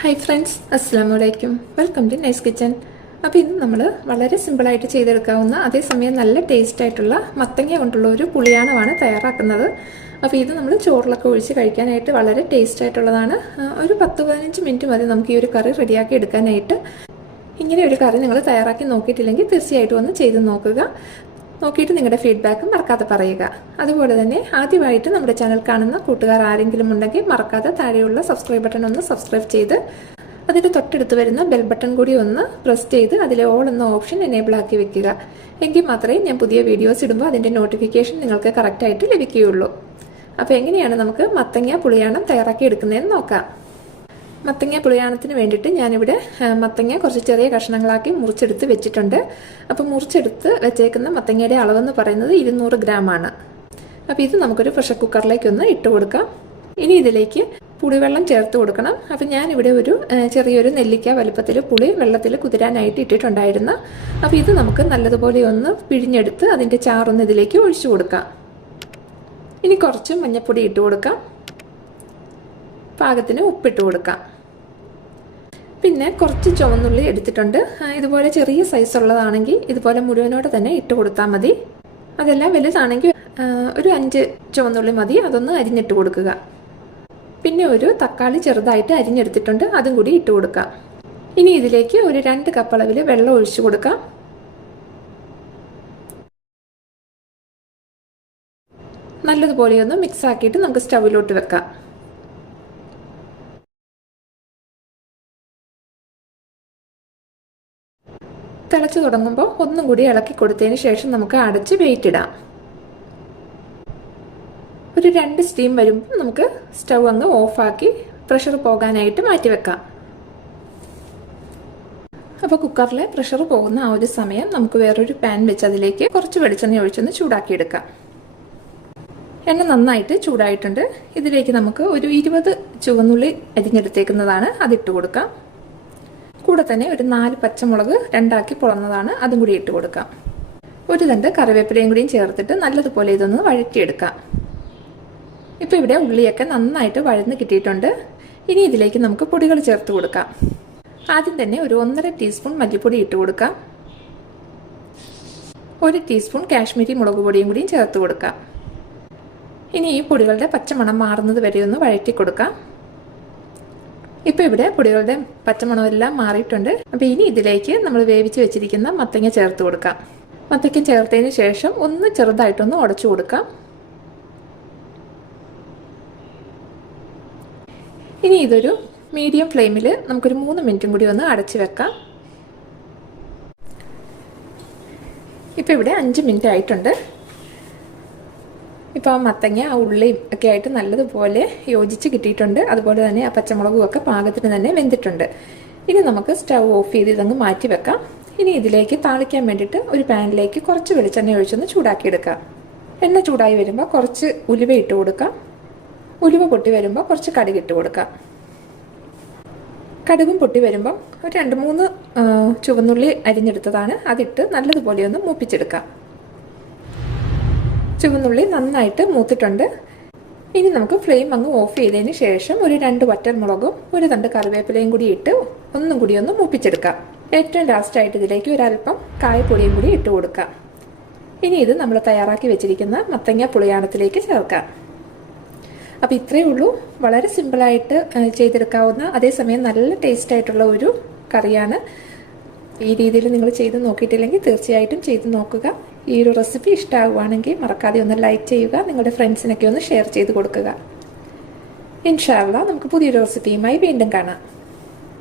Hi friends അസ്സാം വലൈക്കും welcome to nice kitchen അപ്പോൾ ഇന്ന് നമ്മൾ വളരെ സിമ്പിളായിട്ട് ചെയ്തെടുക്കാവുന്ന അതേസമയം നല്ല ടേസ്റ്റ് ആയിട്ടുള്ള മത്തങ്ങ കൊണ്ടുള്ള ഒരു പുളിയാണമാണ് തയ്യാറാക്കുന്നത്. അപ്പോൾ ഇത് നമ്മൾ ചോറിലൊക്കെ ഒഴിച്ച് കഴിക്കാനായിട്ട് വളരെ ടേസ്റ്റ് ആയിട്ടുള്ളതാണ്. ഒരു പത്ത് പതിനഞ്ച് മിനിറ്റ് മതി നമുക്ക് ഈ ഒരു കറി റെഡിയാക്കി എടുക്കാനായിട്ട്. ഇങ്ങനെ ഒരു കറി നിങ്ങൾ തയ്യാറാക്കി നോക്കിയിട്ടില്ലെങ്കിൽ തീർച്ചയായിട്ടും ഒന്ന് ചെയ്ത് നോക്കുക. നോക്കിയിട്ട് നിങ്ങളുടെ ഫീഡ്ബാക്ക് മറക്കാതെ പറയുക. അതുപോലെ തന്നെ ആദ്യമായിട്ട് നമ്മുടെ ചാനൽ കാണുന്ന കൂട്ടുകാർ ആരെങ്കിലും ഉണ്ടെങ്കിൽ മറക്കാതെ താഴെയുള്ള സബ്സ്ക്രൈബ് ബട്ടൺ ഒന്ന് സബ്സ്ക്രൈബ് ചെയ്ത് അതിന്റെ തൊട്ടടുത്ത് വരുന്ന ബെൽ ബട്ടൺ കൂടി ഒന്ന് പ്രസ് ചെയ്ത് അതിലെ ഓൾ എന്ന ഓപ്ഷൻ എനേബിൾ ആക്കി വെക്കുക. എങ്കിൽ മാത്രമേ ഞാൻ പുതിയ വീഡിയോസ് ഇടുമ്പോൾ അതിന്റെ നോട്ടിഫിക്കേഷൻ നിങ്ങൾക്ക് കറക്റ്റായിട്ട് ലഭിക്കുകയുള്ളൂ. അപ്പോൾ എങ്ങനെയാണ് നമുക്ക് മത്തങ്ങ പുളിയാണം തയ്യാറാക്കി എടുക്കുന്നതെന്ന് നോക്കാം. മത്തങ്ങ പുളിയാണത്തിന് വേണ്ടിയിട്ട് ഞാനിവിടെ മത്തങ്ങ കുറച്ച് ചെറിയ കഷ്ണങ്ങളാക്കി മുറിച്ചെടുത്ത് വെച്ചിട്ടുണ്ട്. അപ്പോൾ മുറിച്ചെടുത്ത് വെച്ചേക്കുന്ന മത്തങ്ങയുടെ അളവെന്ന് പറയുന്നത് ഇരുന്നൂറ് ഗ്രാമാണ്. അപ്പോൾ ഇത് നമുക്കൊരു പ്രഷർ കുക്കറിലേക്ക് ഒന്ന് ഇട്ട് കൊടുക്കാം. ഇനി ഇതിലേക്ക് പുളിവെള്ളം ചേർത്ത് കൊടുക്കണം. അപ്പം ഞാനിവിടെ ഒരു ചെറിയൊരു നെല്ലിക്ക വലുപ്പത്തിൽ പുളി വെള്ളത്തിൽ കുതിരാനായിട്ട് ഇട്ടിട്ടുണ്ടായിരുന്നു. അപ്പോൾ ഇത് നമുക്ക് നല്ലതുപോലെ ഒന്ന് പിഴിഞ്ഞെടുത്ത് അതിന്റെ ചാറൊന്ന് ഇതിലേക്ക് ഒഴിച്ചു കൊടുക്കാം. ഇനി കുറച്ച് മഞ്ഞൾപ്പൊടി ഇട്ട് കൊടുക്കാം. പാകത്തിന് ഉപ്പിട്ട് കൊടുക്കാം. പിന്നെ കുറച്ച് ചുവന്നുള്ളി എടുത്തിട്ടുണ്ട്. ഇതുപോലെ ചെറിയ സൈസ് ഉള്ളതാണെങ്കിൽ ഇതുപോലെ മുഴുവനോടെ തന്നെ ഇട്ട് കൊടുത്താൽ മതി. അതെല്ലാം വലുതാണെങ്കിൽ ഒരു അഞ്ച് ചുവന്നുള്ളി മതി. അതൊന്ന് അരിഞ്ഞിട്ട് കൊടുക്കുക. പിന്നെ ഒരു തക്കാളി ചെറുതായിട്ട് അരിഞ്ഞെടുത്തിട്ടുണ്ട്. അതും കൂടി ഇട്ട് കൊടുക്കാം ഇനി ഇതിലേക്ക് ഒരു രണ്ട് കപ്പ് അളവിൽ വെള്ളം ഒഴിച്ചു കൊടുക്കാം. നല്ലതുപോലെ ഒന്ന് മിക്സ് ആക്കിയിട്ട് നമുക്ക് സ്റ്റൗവിലോട്ട് വെക്കാം. തിളച്ചു തുടങ്ങുമ്പോൾ ഒന്നും കൂടി ഇളക്കി കൊടുത്തതിന് ശേഷം നമുക്ക് അടച്ച് വെയിറ്റ് ഇടാം. ഒരു രണ്ട് സ്റ്റീം വരുമ്പോൾ നമുക്ക് സ്റ്റൗ അങ്ങ് ഓഫാക്കി പ്രഷർ പോകാനായിട്ട് മാറ്റി വെക്കാം. അപ്പോൾ കുക്കറിലെ പ്രഷർ പോകുന്ന ആ ഒരു സമയം നമുക്ക് വേറൊരു പാൻ വെച്ച് അതിലേക്ക് കുറച്ച് വെളിച്ചെണ്ണ ഒഴിച്ചൊന്ന് ചൂടാക്കിയെടുക്കാം. എണ്ണ നന്നായിട്ട് ചൂടായിട്ടുണ്ട്. ഇതിലേക്ക് നമുക്ക് ഒരു ഇരുപത് ചുവന്നുള്ളി അരിഞ്ഞെടുത്തേക്കുന്നതാണ് അതിട്ട് കൊടുക്കാം. കൂടെ തന്നെ ഒരു നാല് പച്ചമുളക് രണ്ടാക്കി പൊളന്നതാണ് അതും കൂടി ഇട്ട് കൊടുക്കാം. ഒരു തണ്ട് കറിവേപ്പിലയും കൂടിയും ചേർത്തിട്ട് നല്ലതുപോലെ ഇതൊന്ന് വഴറ്റിയെടുക്കാം. ഇപ്പോൾ ഇവിടെ ഉള്ളിയൊക്കെ നന്നായിട്ട് വഴന്ന് കിട്ടിയിട്ടുണ്ട്. ഇനി ഇതിലേക്ക് നമുക്ക് പൊടികൾ ചേർത്ത് കൊടുക്കാം. ആദ്യം തന്നെ ഒരു ഒന്നര ടീസ്പൂൺ മല്ലിപ്പൊടി ഇട്ട് കൊടുക്കാം. ഒരു ടീസ്പൂൺ കാശ്മീരി മുളക് പൊടിയും കൂടിയും ചേർത്ത് കൊടുക്കാം. ഇനി ഈ പൊടികളുടെ പച്ചമണം മാറുന്നത് വരെ ഒന്ന് വഴറ്റി കൊടുക്കാം. ഇപ്പോൾ ഇവിടെ പൊടികളുടെ പച്ചമണമെല്ലാം മാറിയിട്ടുണ്ട്. അപ്പോൾ ഇനി ഇതിലേക്ക് നമ്മൾ വേവിച്ച് വെച്ചിരിക്കുന്ന മത്തങ്ങ ചേർത്ത് കൊടുക്കാം. മത്തങ്ങ ചേർത്തതിന് ശേഷം ഒന്ന് ചെറുതായിട്ടൊന്ന് ഉടച്ചു കൊടുക്കാം. ഇനി ഇതൊരു മീഡിയം ഫ്ലെയിമിൽ നമുക്കൊരു മൂന്ന് മിനിറ്റും കൂടി ഒന്ന് അടച്ചു വെക്കാം. ഇപ്പോൾ ഇവിടെ അഞ്ച് മിനിറ്റ് ആയിട്ടുണ്ട്. ഇപ്പോൾ ആ മത്തങ്ങ ആ ഉള്ളിയും ഒക്കെ ആയിട്ട് നല്ലതുപോലെ യോജിച്ച് കിട്ടിയിട്ടുണ്ട്. അതുപോലെ തന്നെ ആ പച്ചമുളകും ഒക്കെ പാകത്തിന് തന്നെ വെന്തിട്ടുണ്ട്. ഇനി നമുക്ക് സ്റ്റൗ ഓഫ് ചെയ്ത് ഇതങ്ങ് മാറ്റി വെക്കാം. ഇനി ഇതിലേക്ക് താളിക്കാൻ വേണ്ടിയിട്ട് ഒരു പാനിലേക്ക് കുറച്ച് വെളിച്ചെണ്ണ ഒഴിച്ചൊന്ന് ചൂടാക്കിയെടുക്കാം. എണ്ണ ചൂടായി വരുമ്പോൾ കുറച്ച് ഉലുവ ഇട്ട് കൊടുക്കാം. ഉലുവ പൊട്ടി വരുമ്പോൾ കുറച്ച് കടുക് ഇട്ട് കൊടുക്കാം. കടുകും പൊട്ടി വരുമ്പം ഒരു രണ്ട് മൂന്ന് ചുവന്നുള്ളി അരിഞ്ഞെടുത്തതാണ്. അതിട്ട് നല്ലതുപോലെ ഒന്ന് മൂപ്പിച്ചെടുക്കാം. ചുവന്നുള്ളി നന്നായിട്ട് മൂത്തിട്ടുണ്ട്. ഇനി നമുക്ക് ഫ്ലെയിം അങ്ങ് ഓഫ് ചെയ്തതിന് ശേഷം ഒരു രണ്ട് വറ്റൽമുളകും ഒരു തണ്ട് കറിവേപ്പിലയും കൂടി ഇട്ട് ഒന്നും കൂടി ഒന്ന് മൂപ്പിച്ചെടുക്കാം. ഏറ്റവും ലാസ്റ്റായിട്ട് ഇതിലേക്ക് ഒരല്പം കായപ്പൊടിയും കൂടി ഇട്ട് കൊടുക്കാം. ഇനി ഇത് നമ്മൾ തയ്യാറാക്കി വെച്ചിരിക്കുന്ന മത്തങ്ങ പുളിയാണത്തിലേക്ക് ചേർക്കാം. അപ്പോൾ ഇത്രയേ ഉള്ളൂ. വളരെ സിമ്പിളായിട്ട് ചെയ്തെടുക്കാവുന്ന അതേസമയം നല്ല ടേസ്റ്റ് ആയിട്ടുള്ള ഒരു കറിയാണ്. ഈ രീതിയിൽ നിങ്ങൾ ചെയ്ത് നോക്കിയിട്ടില്ലെങ്കിൽ തീർച്ചയായിട്ടും ചെയ്ത് നോക്കുക. ഈ ഒരു റെസിപ്പി ഇഷ്ടമാവുകയാണെങ്കിൽ മറക്കാതെ ഒന്ന് ലൈക്ക് ചെയ്യുക നിങ്ങളുടെ ഫ്രണ്ട്സിനൊക്കെ ഒന്ന് ഷെയർ ചെയ്ത് കൊടുക്കുക. ഇൻഷാല്ല നമുക്ക് പുതിയൊരു റെസിപ്പിയുമായി വീണ്ടും കാണാം.